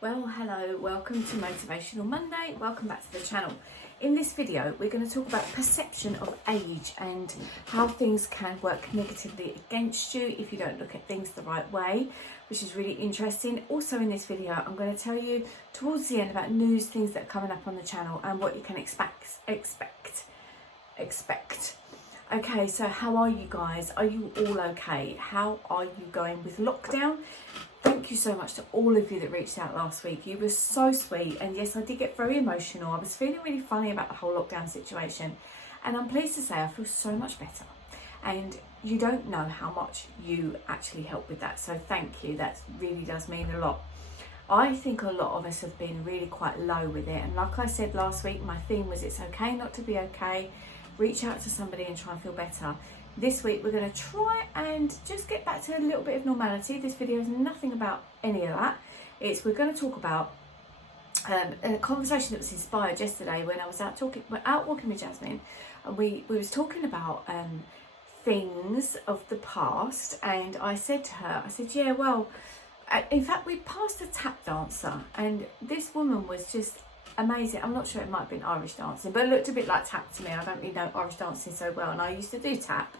Well, hello, welcome to Motivational Monday. Welcome back to the channel. In this video, we're going to talk about perception of age and how things can work negatively against you if you don't look at things the right way, which is really interesting. Also in this video, I'm going to tell you towards the end about news, things that are coming up on the channel and what you can expect. Okay, so how are you guys? Are you all okay? How are you going with lockdown? Thank you so much to all of you that reached out last week. You were so sweet, and yes, I did get very emotional. I was feeling really funny about the whole lockdown situation, and I'm pleased to say I feel so much better. And you don't know how much you actually help with that, so thank you. That really does mean a lot. I think a lot of us have been really quite low with it, and like I said last week, my theme was it's okay not to be okay. Reach out to somebody and try and feel better. This week we're going to try and just get back to a little bit of normality. This video is nothing about any of that. We're going to talk about a conversation that was inspired yesterday when I was out walking with Jasmine, and we was talking about things of the past, and I said to her, yeah, well, in fact we passed a tap dancer, and this woman was just amazing. I'm not sure, it might have been Irish dancing, but it looked a bit like tap to me. I don't really know Irish dancing so well, and I used to do tap.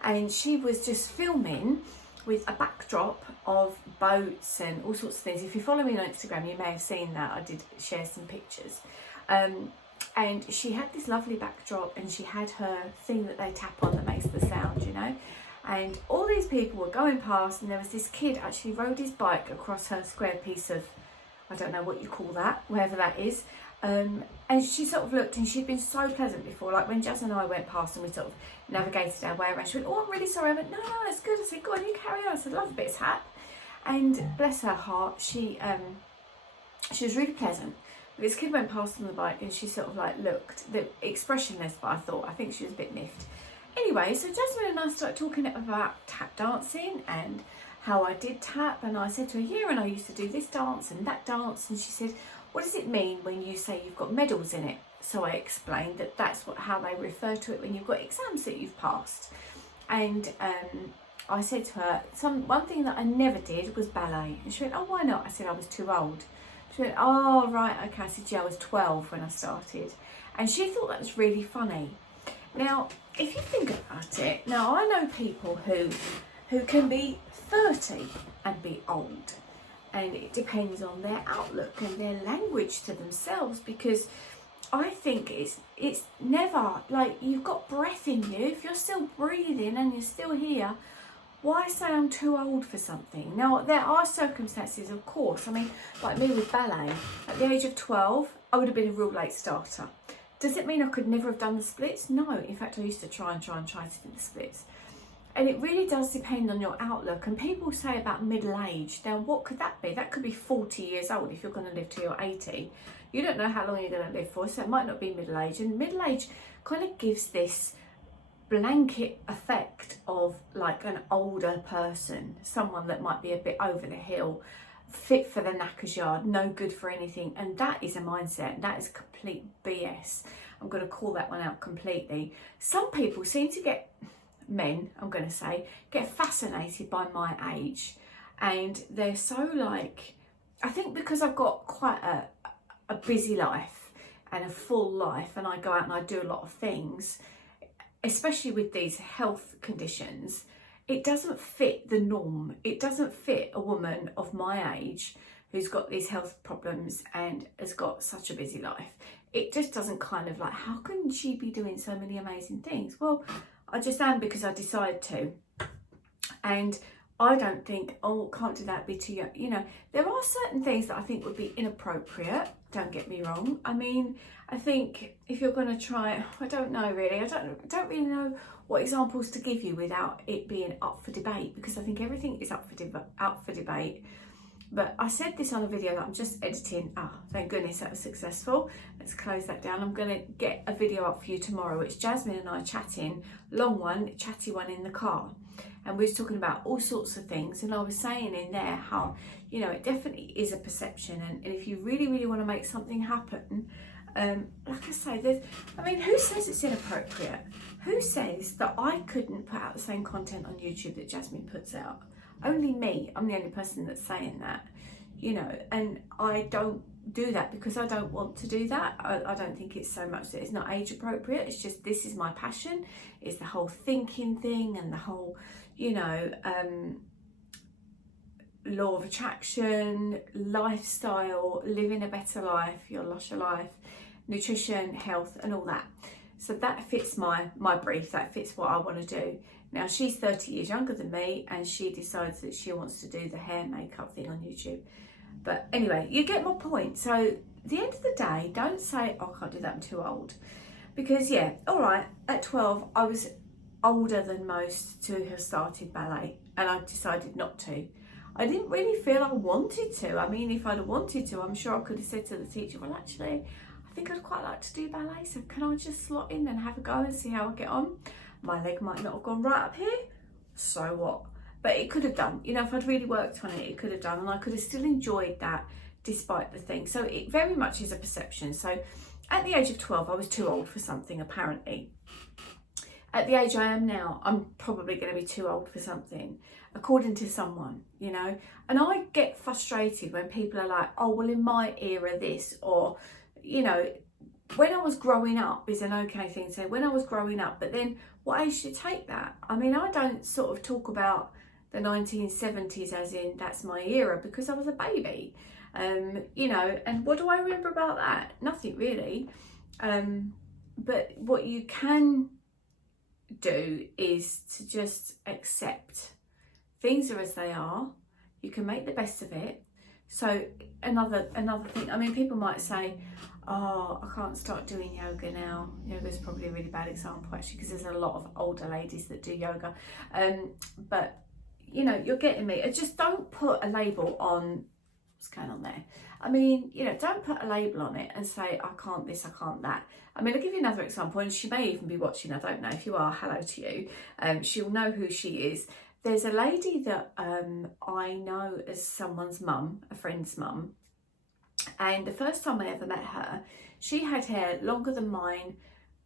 And she was just filming with a backdrop of boats and all sorts of things. If you follow me on Instagram, you may have seen that. I did share some pictures. And she had this lovely backdrop, and she had her thing that they tap on that makes the sound, you know. And all these people were going past, and there was this kid actually rode his bike across her square piece of, I don't know what you call that, wherever that is. And she sort of looked, and she'd been so pleasant before. Like when Jazz and I went past and we sort of navigated our way around, she went, "Oh, I'm really sorry." I went, "No, that's good." I said, "Go on, you carry on." I said, "Love a bit of tap." And bless her heart, she was really pleasant. This kid went past on the bike, and she sort of like looked, expressionless, but I think she was a bit miffed. Anyway, so Jasmine and I started talking about tap dancing and how I did tap, and I said to her, "Yeah, and I used to do this dance and that dance," and she said, "What does it mean when you say you've got medals in it?" So I explained that that's how they refer to it when you've got exams that you've passed. And I said to her, one thing that I never did was ballet. And she went, "Oh, why not?" I said, "I was too old." She went, "Oh, right, okay." I said, "Yeah, I was 12 when I started." And she thought that was really funny. Now, if you think about it, now I know people who can be 30 and be old. And it depends on their outlook and their language to themselves, because I think it's never like you've got breath in you. If you're still breathing and you're still here, why say I'm too old for something? Now, there are circumstances, of course. I mean, like me with ballet, at the age of 12, I would have been a real late starter. Does it mean I could never have done the splits? No. In fact, I used to try to do the splits. And it really does depend on your outlook. And people say about middle age. Now, what could that be? That could be 40 years old if you're going to live till you're 80. You don't know how long you're going to live for, so it might not be middle age. And middle age kind of gives this blanket effect of like an older person, someone that might be a bit over the hill, fit for the knackers yard, no good for anything. And that is a mindset. That is complete BS. I'm going to call that one out completely. Some people seem to get... men, I'm going to say, get fascinated by my age, and they're so like, I think because I've got quite a busy life and a full life, and I go out and I do a lot of things, especially with these health conditions, it doesn't fit the norm. It doesn't fit a woman of my age who's got these health problems and has got such a busy life. It just doesn't kind of like, how can she be doing so many amazing things? Well, I just am, because I decide to. And I don't think, oh, can't do that, be too young. You know, there are certain things that I think would be inappropriate, don't get me wrong. I mean, I think if you're going to try, I don't know really. I don't really know what examples to give you without it being up for debate, because I think everything is up for debate. But I said this on a video that I'm just editing. Thank goodness that was successful. Let's close that down. I'm going to get a video up for you tomorrow. It's Jasmine and I chatting, long one, chatty one in the car. And we was talking about all sorts of things. And I was saying in there how, you know, it definitely is a perception. And if you really, really want to make something happen, like I say, who says it's inappropriate? Who says that I couldn't put out the same content on YouTube that Jasmine puts out? Only me. I'm the only person that's saying that. you know, and I don't do that because I don't want to do that. I don't think it's so much that it's not age appropriate. It's just, this is my passion. It's the whole thinking thing and the whole, you know, law of attraction, lifestyle, living a better life, your lusher life, nutrition, health, and all that. So that fits my brief. That fits what I want to do. Now, she's 30 years younger than me, and she decides that she wants to do the hair makeup thing on YouTube. But anyway, you get my point. So at the end of the day, don't say, oh, I can't do that, I'm too old. Because yeah, all right, at 12, I was older than most to have started ballet, and I decided not to. I didn't really feel I wanted to. I mean, if I'd have wanted to, I'm sure I could have said to the teacher, well, actually, I think I'd quite like to do ballet, so can I just slot in and have a go and see how I get on? My leg might not have gone right up here, so what? But it could have done. You know, if I'd really worked on it, it could have done, and I could have still enjoyed that despite the thing. So it very much is a perception. So at the age of 12, I was too old for something, apparently. At the age I am now, I'm probably going to be too old for something, according to someone, you know. And I get frustrated when people are like, oh, well, in my era this, or, you know, when I was growing up is an okay thing to say, when I was growing up, but then what age do you take that? I mean, I don't sort of talk about the 1970s as in that's my era, because I was a baby, you know, and what do I remember about that? Nothing really. But what you can do is to just accept things are as they are. You can make the best of it. So another thing, I mean, people might say, oh, I can't start doing yoga now. Yoga's probably a really bad example, actually, because there's a lot of older ladies that do yoga. But you know, you're getting me. Just don't put a label on what's going on there. I mean, you know, don't put a label on it and say, I can't this, I can't that. I mean, I'll give you another example, and she may even be watching. I don't know. If you are, hello to you. She'll know who she is. There's a lady that I know as someone's mum, a friend's mum. And the first time I ever met her, she had hair longer than mine,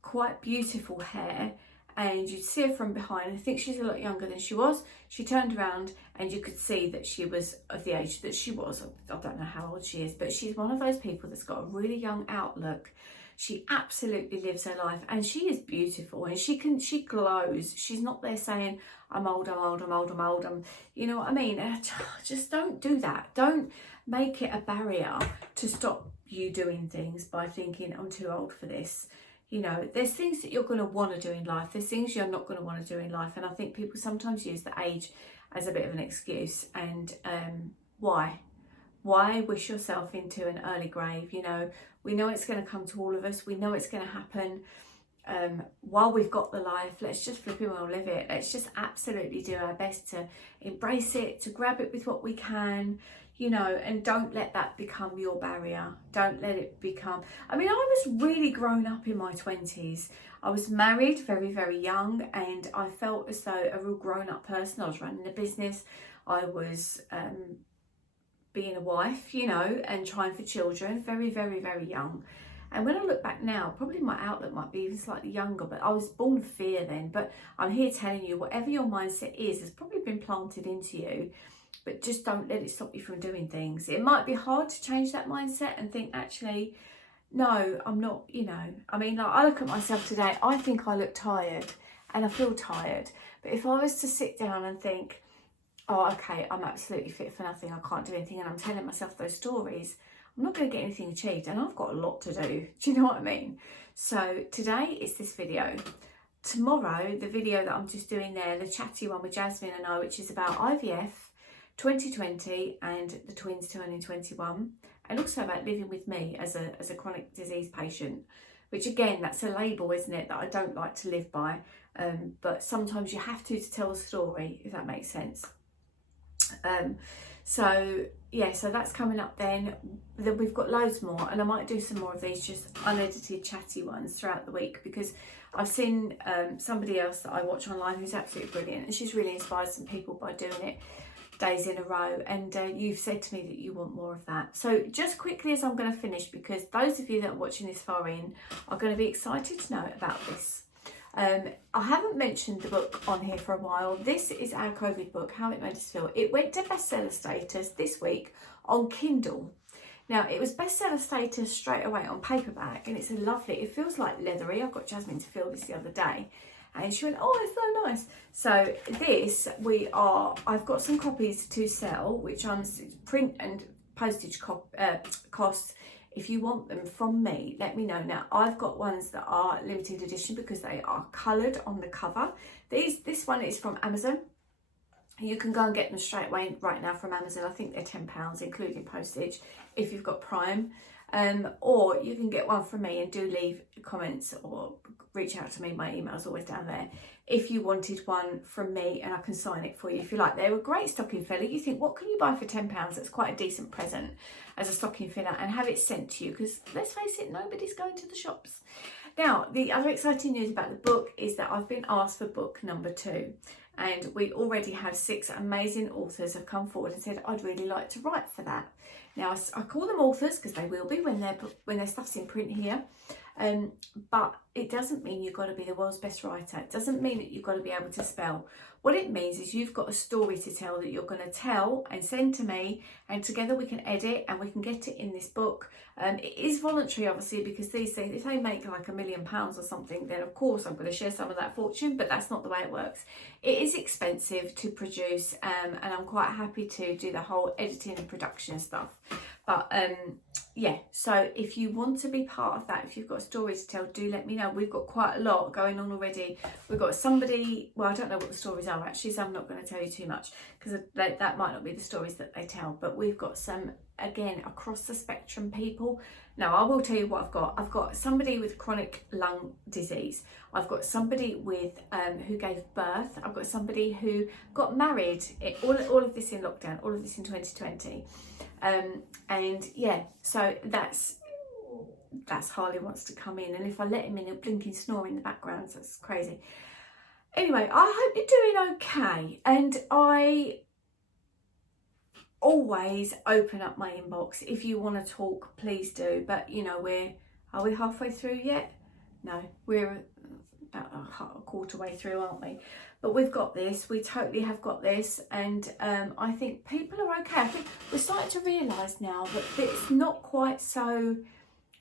quite beautiful hair, and you'd see her from behind. I think she's a lot younger than she was. She turned around and you could see that she was of the age that she was. I don't know how old she is, but she's one of those people that's got a really young outlook. She absolutely lives her life, and she is beautiful, and she glows. She's not there saying, I'm old, I'm old, I'm old, I'm old. You know what I mean? Just don't do that. Don't make it a barrier to stop you doing things by thinking, I'm too old for this. You know, there's things that you're going to want to do in life. There's things you're not going to want to do in life. And I think people sometimes use the age as a bit of an excuse. And why? Why wish yourself into an early grave? You know, we know it's going to come to all of us. We know it's going to happen. While we've got the life, let's just flip it and live it. Let's just absolutely do our best to embrace it, to grab it with what we can, you know, and don't let that become your barrier. Don't let it become, I mean, I was really grown up in my 20s. I was married very, very young, and I felt as though a real grown-up person. I was running a business. I was being a wife, you know, and trying for children, very, very, very young. And when I look back now, probably my outlook might be even slightly younger, but I was born of fear then. But I'm here telling you, whatever your mindset is, has probably been planted into you, but just don't let it stop you from doing things. It might be hard to change that mindset and think, actually, no, I'm not, you know. I mean, like, I look at myself today, I think I look tired, and I feel tired. But if I was to sit down and think, oh, okay, I'm absolutely fit for nothing, I can't do anything, and I'm telling myself those stories, I'm not going to get anything achieved, and I've got a lot to do. Do you know what I mean? So today is this video. Tomorrow, the video that I'm just doing there, the chatty one with Jasmine and I, which is about IVF 2020 and the twins turning 21, and also about living with me as a chronic disease patient, which again, that's a label, isn't it, that I don't like to live by, but sometimes you have to tell a story, if that makes sense. So yeah, so that's coming up then we've got loads more, and I might do some more of these just unedited chatty ones throughout the week, because I've seen somebody else that I watch online who's absolutely brilliant, and she's really inspired some people by doing it days in a row, and you've said to me that you want more of that. So just quickly as I'm going to finish, because those of you that are watching this far in are going to be excited to know about this. I haven't mentioned the book on here for a while. This is our COVID book, How It Made Us Feel. It went to bestseller status this week on Kindle. Now, it was bestseller status straight away on paperback, and it's a lovely, it feels like leathery. I got Jasmine to feel this the other day, and she went, oh, it's so nice. So this, I've got some copies to sell, which I'm print and postage costs. If you want them from me, let me know. Now, I've got ones that are limited edition because they are coloured on the cover. This one is from Amazon. You can go and get them straight away right now from Amazon. I think they're £10, including postage, if you've got Prime. Or you can get one from me, and do leave comments or reach out to me. My email's always down there. If you wanted one from me, and I can sign it for you if you like. They're a great stocking filler. You think, what can you buy for £10? That's quite a decent present as a stocking filler, and have it sent to you, because let's face it, nobody's going to the shops. Now, the other exciting news about the book is that I've been asked for book number 2. And we already have 6 amazing authors have come forward and said, I'd really like to write for that. Now, I call them authors because they will be when their stuff's in print here. But it doesn't mean you've got to be the world's best writer. It doesn't mean that you've got to be able to spell. What it means is you've got a story to tell that you're going to tell and send to me, and together we can edit and we can get it in this book. It is voluntary, obviously, because these things, if they make like £1 million or something, then of course I'm going to share some of that fortune, but that's not the way it works. It is expensive to produce, and I'm quite happy to do the whole editing and production stuff. But yeah, so if you want to be part of that, if you've got a story to tell, do let me know. We've got quite a lot going on already. We've got somebody, well, I don't know what the stories are actually, so I'm not going to tell you too much, because that might not be the stories that they tell. But we've got some, again, across the spectrum people. Now, I will tell you what I've got. I've got somebody with chronic lung disease. I've got somebody with who gave birth. I've got somebody who got married. All of this in lockdown, all of this in 2020. And yeah, so that's Harley wants to come in, and if I let him in, he'll blink and snore in the background, so it's crazy. Anyway, I hope you're doing okay, and I always open up my inbox. If you want to talk, please do, but you know, are we halfway through yet? No, we're about a quarter way through, aren't we? But we've got this, we totally have got this, and I think people are okay. I think we're starting to realise now that it's not quite so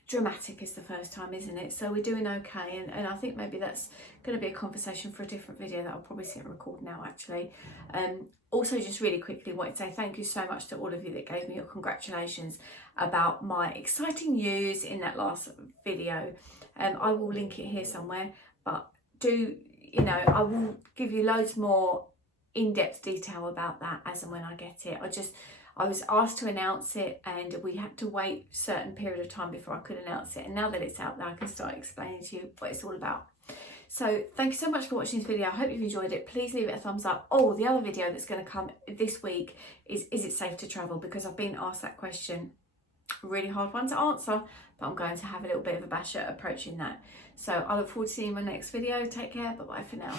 dramatic as the first time, isn't it? So we're doing okay, and I think maybe that's going to be a conversation for a different video that I'll probably sit and record now, actually. Also, just really quickly want to say thank you so much to all of you that gave me your congratulations about my exciting news in that last video. I will link it here somewhere, but I will give you loads more in-depth detail about that as and when I get it. I was asked to announce it, and we had to wait a certain period of time before I could announce it, and now that it's out there, I can start explaining to you what it's all about. So thank you so much for watching this video. I hope you've enjoyed it. Please leave it a thumbs up. Oh, the other video that's going to come this week is it safe to travel? Because I've been asked that question. Really hard one to answer, but I'm going to have a little bit of a bash at approaching that. So I look forward to seeing you in my next video. Take care. Bye bye for now.